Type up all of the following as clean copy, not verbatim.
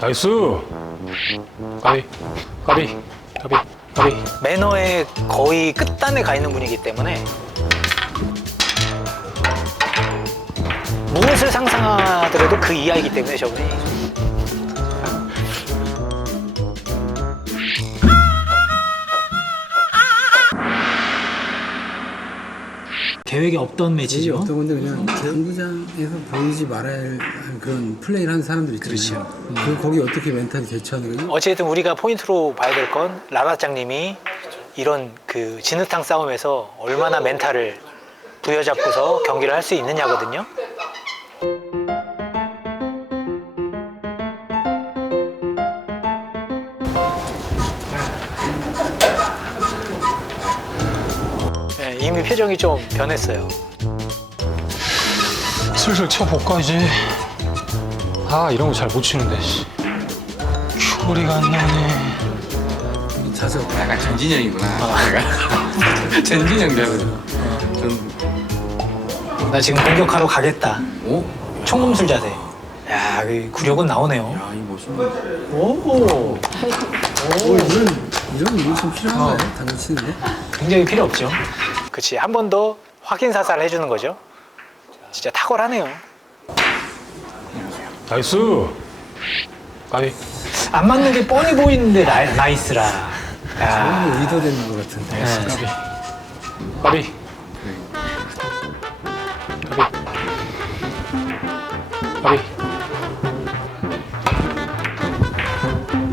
나이스. 까비, 까비, 까비, 까비. 매너의 거의 끝단에 가 있는 분이기 때문에 무엇을 상상하더라도 그 이하이기 때문에 저분이. 계획이 없던 매치죠. 어떤 건데 그냥 경기장에서 보이지 말아야 할 그런 플레이를 하는 사람들 있잖아요. 그 거기 어떻게 멘탈이 대처하는 거지? 어쨌든 우리가 포인트로 봐야 될 건 라라장님이 이런 그 진흙탕 싸움에서 얼마나 멘탈을 부여잡고서 경기를 할 수 있느냐거든요. 네, 이미 표정이 좀 변했어요. 슬슬 쳐볼까 이제. 아 이런 거 잘 못 치는데. 씨. 큐거리가 안 나오네. 자석. 약간 전진형이구나. 전진형 되거든. 나 지금 공격하러 가겠다. 오? 총검술 자세. 야, 그 구력은 나오네요. 야, 이 멋있네. 오, 이런 게 좀 필요한 거예요? 당구 치는데? 굉장히 필요 없죠. 그치, 한 번 더 확인 사살을 해주는 거죠. 진짜 탁월하네요. 나이스. 까비. 안 맞는 게 뻔히 보이는데 나이스라. 야, 너무 의도되는 것 같은데. 네. 까비. 까비. 까비.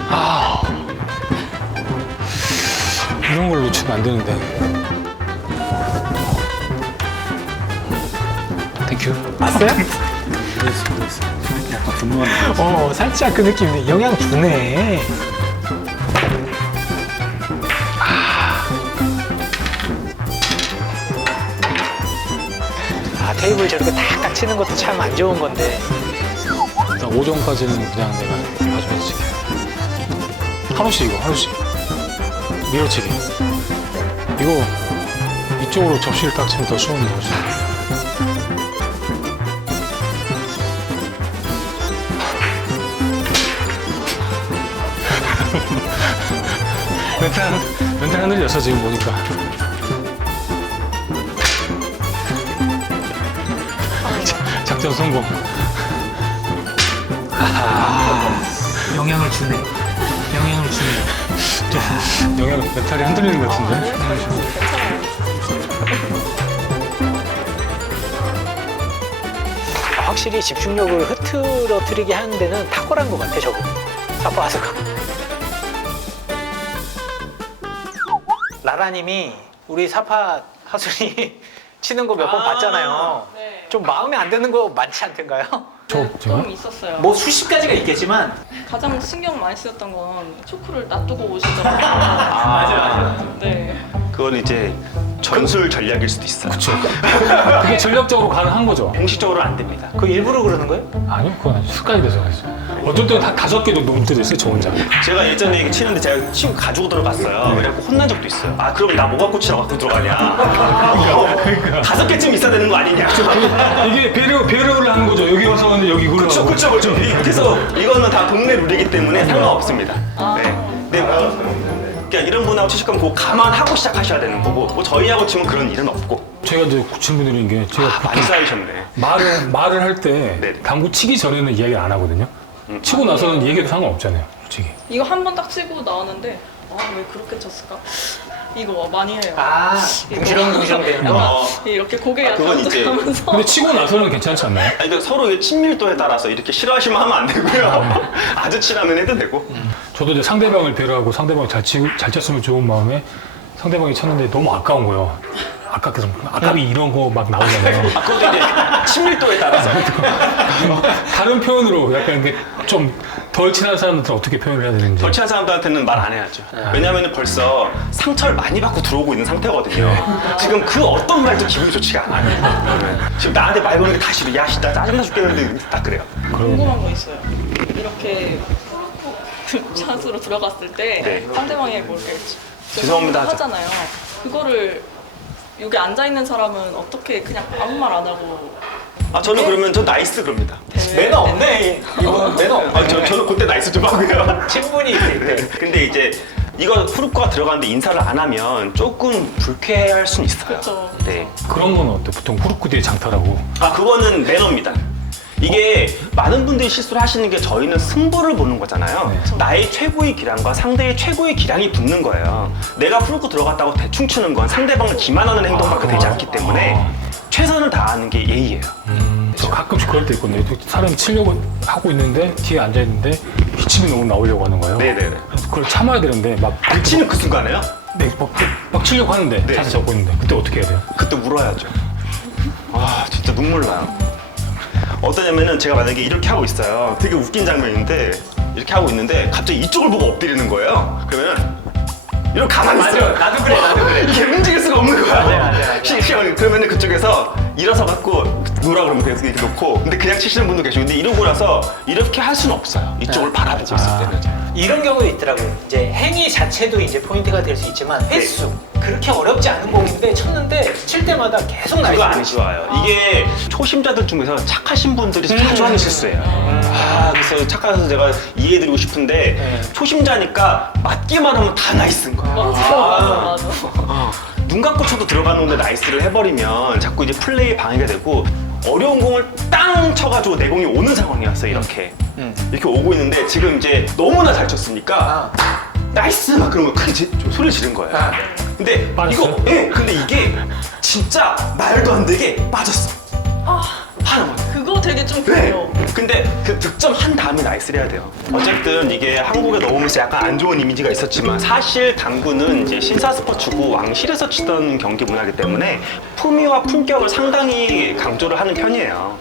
아. 이런 걸 놓치면 안 되는데. 땡큐. 봤어요? 그랬어. 약간 분노하는 살짝 그 느낌이 영향 주네. 테이블 저렇게 탁탁 치는 것도 참 안 좋은 건데. 일단 오전까지는 그냥 내가 봐주면서 칠게. 하루씩 이거 하루씩 밀어치기. 이거 이쪽으로 접시를 딱 치면 더 쉬운 거지. 멘탈 흔들렸어 지금 보니까. 작전 성공. 영향을 주네. 영향을 주네. 영향 멘탈이 흔들리는 것 같은데. 확실히 집중력을 흐트러뜨리게 하는 데는 탁월한 것 같아, 저거. 사파 아스카. 라라님이 우리 사파 하순이 치는 거 몇 번 봤잖아요. 네. 좀 마음에 안 드는 거 많지 않던가요? 제가? 좀 있었어요. 뭐 수십 가지가 있겠지만. 가장 신경 많이 쓰였던 건 초크를 놔두고 오시더라고요. 맞아. 네. 그건 이제 전술 전략일 수도 있어요. 그쵸. 그게 전략적으로 가능한 거죠. 공식적으로는 안 됩니다. 그거 일부러 그러는 거예요? 아니요, 그건 아니죠. 습관이 돼서 그랬어요. 어떤 때는 다 5개도 넘을 때도 있어요, 저 혼자. 제가 예전에 이게 치는데 제가 친구 가지고 들어갔어요. 그래갖고 혼난 적도 있어요. 아 그럼 나 뭐 갖고 치라고 갖고 들어가냐. 이거 5개쯤 있어야 되는 거 아니냐. 이게 배려를 하는 거죠. 여기 와서는 여기 굴러. 그쵸. 그래서 이거는 다 동네 룰이기 때문에 상관없습니다. 네. 네. 그러니까 이런 분하고 치실 거면 그거 감안하고 시작하셔야 되는 거고 뭐 저희하고 치면 그런 일은 없고. 제가 이제 질문드리는 게 제가 많이 쌓이셨네. 말을 할 때 네. 당구 치기 전에는 이야기를 안 하거든요. 치고 나서는 얘기해도 상관없잖아요, 솔직히. 이거 한 번 딱 치고 나왔는데 왜 그렇게 쳤을까? 이거 많이 해요. 궁시렁궁시렁 되는 거. 이렇게 고개 그건 약간 이제- 하면서 근데 치고 나서는 괜찮지 않나요? 아니, 그러니까 서로의 친밀도에 따라서 이렇게 싫어하시면 하면 안 되고요. 아주 친하면 해도 되고. 저도 이제 상대방을 배려하고 상대방이 잘 쳤으면 좋은 마음에 상대방이 쳤는데 너무 아까운 거예요. 아깝이 이런 거 막 나오잖아요. 아, 그것도 이제 친밀도에 따라서. 다른 표현으로 약간 이게 좀 덜 친한 사람들한테 어떻게 표현을 해야 되는지. 덜 친한 사람들한테는 말 안 해야죠. 왜냐하면 벌써 상처를 많이 받고 들어오고 있는 상태거든요. 지금 그 어떤 말도 기분이 좋지가 않아요. 지금 나한테 말 거는 게 다 싫어. 야, 씨, 나 짜증나 죽겠는데 딱 그래요. 궁금한 거 있어요. 이렇게 샷으로 들어갔을 때 네. 상대방이 뭐 이렇게 죄송합니다 하죠. 하잖아요. 그거를 여기 앉아 있는 사람은 어떻게 그냥 아무 말 안 하고 아, 저는 그러면 저 나이스 그럽니다. 매너 없네. 이거는 매너 없네. 저는 그때 나이스 좀 하고요. 친분이 있을 때. 근데 이제 이거 후루코가 들어가는데 인사를 안 하면 조금 불쾌할 수는 있어요. 그쵸. 네. 그런 건 어때? 보통 후루쿠 뒤에 장타라고. 아, 그거는 매너입니다. 이게 많은 분들이 실수를 하시는 게 저희는 승부를 보는 거잖아요. 나의 최고의 기량과 상대의 최고의 기량이 붙는 거예요. 내가 후루코 들어갔다고 대충 치는 건 상대방을 기만하는 행동밖에 되지 않기 때문에 최선을 다하는 게 예의예요. 저 가끔씩 그럴 때 있거든요. 사람이 치려고 하고 있는데 뒤에 앉아 있는데 기침이 너무 나오려고 하는 거예요. 네네네. 그걸 참아야 되는데 막 치는 그 순간에요? 네, 막 치려고 하는데 네. 자세 잡고 있는데 그때 어떻게 해야 돼요? 그때 울어야죠. 아, 진짜 눈물 나요. 어떠냐면은 제가 만약에 이렇게 하고 있어요. 되게 웃긴 장면인데 이렇게 하고 있는데 갑자기 이쪽을 보고 엎드리는 거예요. 그러면은 이렇게 가만히 있어요. 나도 그래. 이게 움직일 수가 없는 거야. 맞아요. 그러면은 그쪽에서 일어서 갖고 놓으라 그러면 계속 이렇게 놓고, 근데 그냥 치시는 분도 계시고, 근데 이러고 나서 이렇게 할 수는 없어요. 이쪽을 바라보고 있을 때는. 이런 경우도 있더라고요. 이제 행위 자체도 이제 포인트가 될 수 있지만 횟수. 그렇게 어렵지 않은 공인데 쳤는데 칠 때마다 계속 나이스. 그거 안 좋아요. 이게 초심자들 중에서 착하신 분들이 자주 하는 실수예요. 아, 그래서 착해서 제가 이해해드리고 싶은데 초심자니까 맞기만 하면 다 나이스인 거야. 맞아. 눈 감고 쳐도 들어가는데 나이스를 해버리면 자꾸 이제 플레이 방해가 되고, 어려운 공을 땅 쳐가지고 내 공이 오는 상황이었어요. 이렇게 오고 있는데 지금 이제 너무나 잘 쳤으니까 나이스 막 그런 거 크게 소리를 지른 거예요. 근데 빠졌어요? 근데 이게 진짜 말도 안 되게 빠졌어. 하나만. 그거 되게 좀 네. 그래요. 근데 그 득점한 다음에 나이스를 해야 돼요. 어쨌든 이게 한국에 넘어오면서 약간 안 좋은 이미지가 있었지만, 사실 당구는 이제 신사 스포츠고 왕실에서 치던 경기 문화이기 때문에 품위와 품격을 상당히 강조를 하는 편이에요.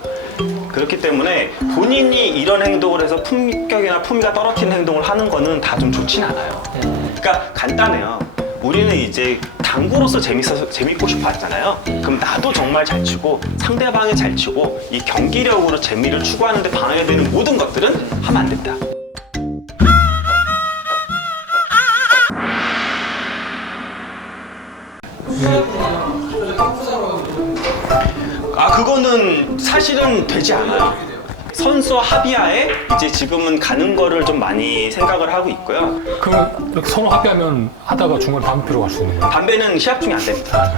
그렇기 때문에 본인이 이런 행동을 해서 품격이나 품위가 떨어지는 행동을 하는 거는 다 좀 좋진 않아요. 그러니까 간단해요. 우리는 이제 당구로서 재밌고 싶어 하잖아요. 그럼 나도 정말 잘 치고 상대방이 잘 치고 이 경기력으로 재미를 추구하는데 방해되는 모든 것들은 하면 안 된다. 아, 그거는 사실은 되지 않아요. 선수와 합의하에 이제 지금은 가는 거를 좀 많이 생각을 하고 있고요. 그럼 이렇게 서로 합의하면 하다가 중간에 담배 피러 갈 수 있는 거예요? 담배는 시합 중에 안 됩니다.